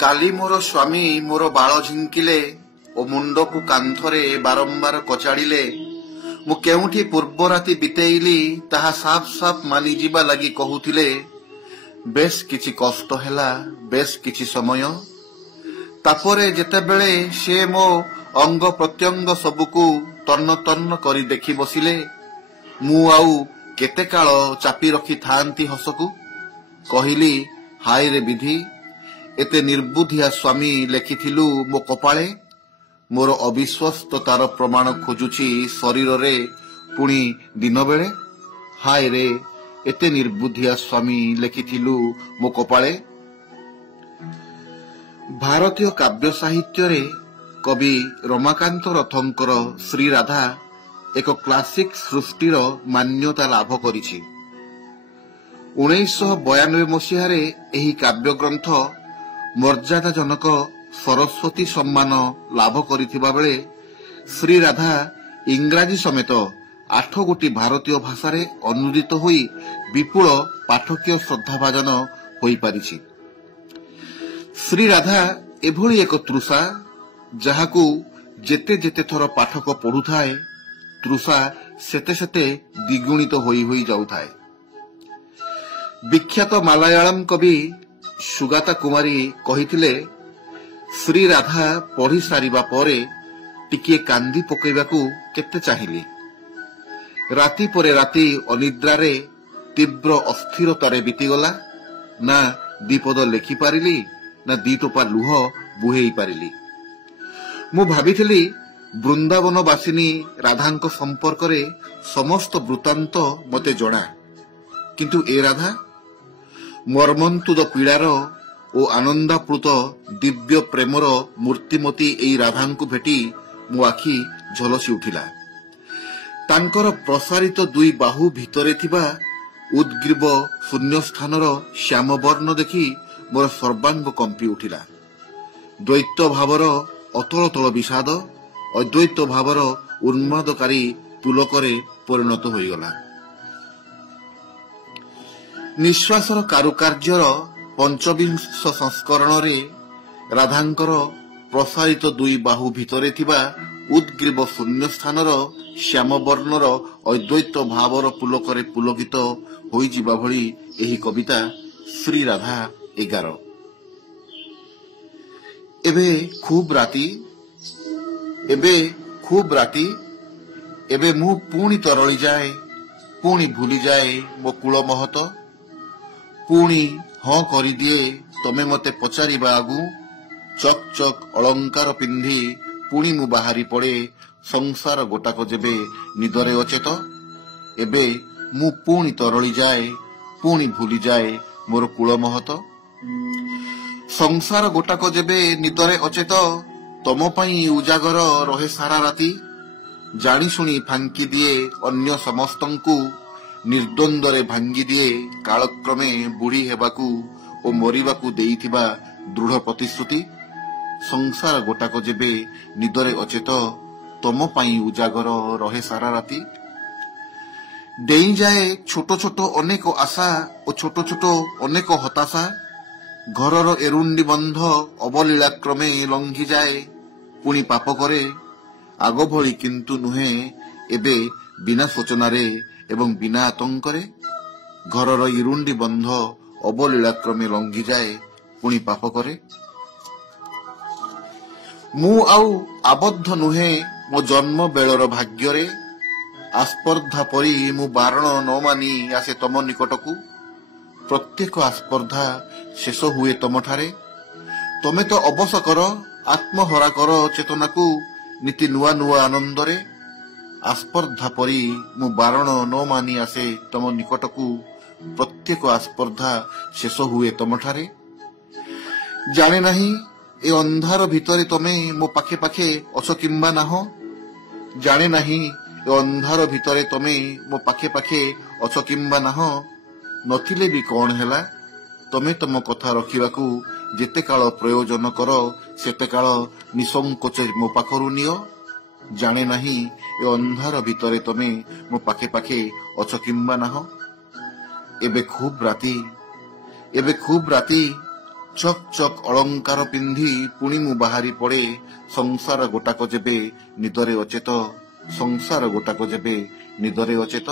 କାଲି ମୋର ସ୍ୱାମୀ ମୋର ବାଳ ଝିଙ୍କିଲେ ଓ ମୁଣ୍ଡକୁ କାନ୍ଥରେ ବାରମ୍ବାର କଚାଡ଼ିଲେ। ମୁଁ କେଉଁଠି ପୂର୍ବ ରାତି ବିତେଇଲି ତାହା ସାଫ୍ ସାଫ୍ ମାନିଯିବା ଲାଗି କହୁଥିଲେ। ବେଶ୍ କିଛି କଷ୍ଟ ହେଲା, ବେଶ୍ କିଛି ସମୟ। ତାପରେ ଯେତେବେଳେ ସେ ମୋ ଅଙ୍ଗ ପ୍ରତ୍ୟଙ୍ଗ ସବୁକୁ ତନ୍ନ ତନ୍ନ କରି ଦେଖି ବସିଲେ, ମୁଁ ଆଉ କେତେ କାଳ ଚାପି ରଖିଥାନ୍ତି ହସକୁ। କହିଲି, ହାୟରେ ବିଧି, ଏତେ ନିର୍ବୁଦ୍ଧିଆ ସ୍ୱାମୀ ଲେଖିଥିଲୁ ମୋ କପାଳେ। ମୋର ଅବିଶ୍ୱସ୍ତତାର ପ୍ରମାଣ ଖୋଜୁଛି ଶରୀରରେ, ପୁଣି ଦିନ ବେଳେ। ହାୟରେ ଏତେ ନିର୍ବୁଦ୍ଧିଆ ସ୍ୱାମୀ ଲେଖିଥିଲୁ ମୋ କପାଳେ। ଭାରତୀୟ କାବ୍ୟ ସାହିତ୍ୟରେ କବି ରମାକାନ୍ତ ରଥଙ୍କର ଶ୍ରୀରାଧା ଏକ କ୍ଲାସିକ୍ ସୃଷ୍ଟିର ମାନ୍ୟତା ଲାଭ କରିଛି। 1992 ମସିହାରେ ଏହି କାବ୍ୟଗ୍ରନ୍ଥ ମର୍ଯ୍ୟାଦାଜନକ ସରସ୍ୱତୀ ସମ୍ମାନ ଲାଭ କରିଥିବା ବେଳେ ଶ୍ରୀରାଧା ଇଂରାଜୀ ସମେତ 8 ଗୋଟି ଭାରତୀୟ ଭାଷାରେ ଅନୁଦିତ ହୋଇ ବିପୁଳ ପାଠକୀୟ ଶ୍ରଦ୍ଧାଭାଜନ ହୋଇପାରିଛି। ଶ୍ରୀରାଧା ଏଭଳି ଏକ ତୃଷା, ଯାହାକୁ ଯେତେ ଯେତେ ଥର ପାଠକ ପଢୁଥାଏ ତୃଷା ସେତେ ସେତେ ଦ୍ୱିଗୁଣିତ ହୋଇ ହୋଇ ଯାଉଥାଏ। ବିଖ୍ୟାତ ମାଲାୟାଳମ କବି ସୁଗାତା କୁମାରୀ କହିଥିଲେ, ଶ୍ରୀରାଧା ପଢି ସାରିବା ପରେ ଟିକିଏ କାନ୍ଦି ପକାଇବାକୁ କେତେ ଚାହିଁଲି। ରାତି ପରେ ରାତି ଅନିଦ୍ରାରେ ତୀବ୍ର ଅସ୍ଥିରତାରେ ବିତିଗଲା। ନା ଦିପଦ ଲେଖିପାରିଲି, ନା ଦିଟୋପା ଲୁହ ବୁହେଇ ପାରିଲି। ମୁଁ ଭାବିଥିଲି ବୃନ୍ଦାବନବାସିନୀ ରାଧାଙ୍କ ସମ୍ପର୍କରେ ସମସ୍ତ ବୃତ୍ତାନ୍ତ ମୋତେ ଜଣା। କିନ୍ତୁ ଏ ରାଧା, ମର୍ମନ୍ତୁଦ ପୀଡ଼ାର ଓ ଆନନ୍ଦାପ୍ଲୁତ ଦିବ୍ୟ ପ୍ରେମର ମୂର୍ତ୍ତିମତୀ ଏହି ରାଧାଙ୍କୁ ଭେଟି ମୋ ଆଖି ଝଲସି ଉଠିଲା। ତାଙ୍କର ପ୍ରସାରିତ ଦୁଇ ବାହୁ ଭିତରେ ଥିବା ଉଦ୍ଗ୍ରୀବ ଶୂନ୍ୟସ୍ଥାନର ଶ୍ୟାମବର୍ଣ୍ଣ ଦେଖି ମୋର ସର୍ବାଙ୍ଗ କମ୍ପି ଉଠିଲା। ଦ୍ୱୈତ ଭାବର ଅତଳତଳ ବିଷାଦ ଅଦ୍ୱୈତ ଭାବର ଉନ୍ମାଦକାରୀ ପୁଲକରେ ପରିଣତ ହୋଇଗଲା। ନିଶ୍ୱାସର କାରୁକାର୍ଯ୍ୟର 25ଶ ସଂସ୍କରଣରେ ରାଧାଙ୍କର ପ୍ରସାରିତ ଦୁଇ ବାହୁ ଭିତରେ ଥିବା ଉଦ୍ଗ୍ରୀବ ଶୂନ୍ୟସ୍ଥାନର ଶ୍ୟାମବର୍ଣ୍ଣର ଅଦ୍ୱୈତ ଭାବର ପୁଲକରେ ପୁଲକିତ ହୋଇଯିବା ଭଳି ଏହି କବିତା ଶ୍ରୀରାଧା 11। ଏବେ ଖୁବ୍ ରାତି, ଏବେ ମୁଁ ପୁଣି ତରଳିଯାଏ, ପୁଣି ଭୁଲିଯାଏ ମୋ କୂଳ ମହତ। ପୁଣି ହଁ କରିଦିଏ ତମେ ମତେ ପଚାରିବା ଆଗୁ। ଚକ୍ ଚକ୍ ଅଳଙ୍କାର ପିନ୍ଧି ପୁଣି ମୁଁ ବାହାରି ପଡ଼େ ସଂସାର ଗୋଟାକ ଯେବେ ନିଦରେ ଅଚେତ। ଏବେ ମୁଁ ପୁଣି ତରଳିଯାଏ, ପୁଣି ଭୁଲିଯାଏ ମୋର କୂଳ ମହତ। ସଂସାର ଗୋଟାକ ଯେବେ ନିଦରେ ଅଚେତ, ତମ ପାଇଁ ଉଜାଗର ରହେ ସାରା ରାତି। ଜାଣି ଶୁଣି ଫାଙ୍କି ଦିଏ ଅନ୍ୟ ସମସ୍ତଙ୍କୁ, ନିର୍ଦ୍ୱନ୍ଦରେ ଭାଙ୍ଗିଦିଏ କାଳକ୍ରମେ ବୁଢ଼ୀ ହେବାକୁ ଓ ମରିବାକୁ ଦେଇଥିବା ଦୃଢ଼ ପ୍ରତିଶ୍ରୁତି। ସଂସାର ଗୋଟାକ ଯେବେ ନିଦରେ ଅଚେତ, ତମ ପାଇଁ ଉଜାଗର ରହେ ସାରା ରାତି। ଡେଇଁଯାଏ ଛୋଟ ଛୋଟ ଅନେକ ଆଶା ଓ ଛୋଟ ଛୋଟ ଅନେକ ହତାଶା। ଘରର ଏରୁଣ୍ଡି ବନ୍ଧ ଅବଲୀଳାକ୍ରମେ ଲଙ୍ଘିଯାଏ, ପୁଣି ପାପ କରେ। ଆଗ ଭଳି କିନ୍ତୁ ନୁହେଁ ଏବେ, ବିନା ଶୋଚନାରେ ଏବଂ ବିନା ଆତଙ୍କରେ। ଘରର ଇରୁଣ୍ଡି ବନ୍ଧ ଅବଲୀଳାକ୍ରମେ ଲଙ୍ଘିଯାଏ, ପୁଣି ପାପ କରେ। ମୁଁ ଆଉ ଆବଦ୍ଧ ନୁହେଁ ମୋ ଜନ୍ମ ବେଳର ଭାଗ୍ୟରେ। ଆସ୍ପର୍ଦ୍ଧା ପରି ମୁଁ ବାରଣ ନ ମାନି ଆସେ ତମ ନିକଟକୁ। ପ୍ରତ୍ୟେକ ଆସ୍ପର୍ଦ୍ଧା ଶେଷ ହୁଏ ତମଠାରେ। ତମେ ତ ଅବଶ କର, ଆତ୍ମହରା କର ଚେତନାକୁ ନୀତି ନୂଆ ନୂଆ ଆନନ୍ଦରେ। ଆସ୍ପର୍ଦ୍ଧା ପରି ମୁଁ ବାରଣ ନ ମାନି ଆସେ ତମ ନିକଟକୁ। ପ୍ରତ୍ୟେକ ଆସ୍ପର୍ଦ୍ଧା ଶେଷ ହୁଏ ତମଠାରେ। ଜାଣେ ନାହିଁ ଏ ଅନ୍ଧାର ଭିତରେ ତମେ ମୋ ପାଖେ ପାଖେ ଅଛ କିମ୍ବା ନାହଁ। ଜାଣେ ନାହିଁ ଏ ଅନ୍ଧାର ଭିତରେ ତମେ ମୋ ପାଖେ ପାଖେ ଅଛ କିମ୍ବା ନାହଁ। ନଥିଲେ ବି କଣ ହେଲା, ତମେ ତମ କଥା ରଖିବାକୁ ଯେତେ କାଳ ପ୍ରୟୋଜନ କର ସେତେ କାଳ ନିସଂକୋଚ ମୋ ପାଖରୁ ନିଅ। ଜାଣେ ନାହିଁ ଏ ଅନ୍ଧାର ଭିତରେ ତମେ ମୋ ପାଖେ ପାଖେ ଅଛ କିମ୍ବା ନାହଁ। ଏବେ ଖୁବ୍ ରାତି, ଚକ୍ ଚକ୍ ଅଳଙ୍କାର ପିନ୍ଧି ପୁଣି ମୁଁ ବାହାରି ପଡ଼େ ସଂସାର ଗୋଟାକ ଯେବେ ନିଦରେ ଅଚେତ, ସଂସାର ଗୋଟାକ ଯେବେ ନିଦରେ ଅଚେତ।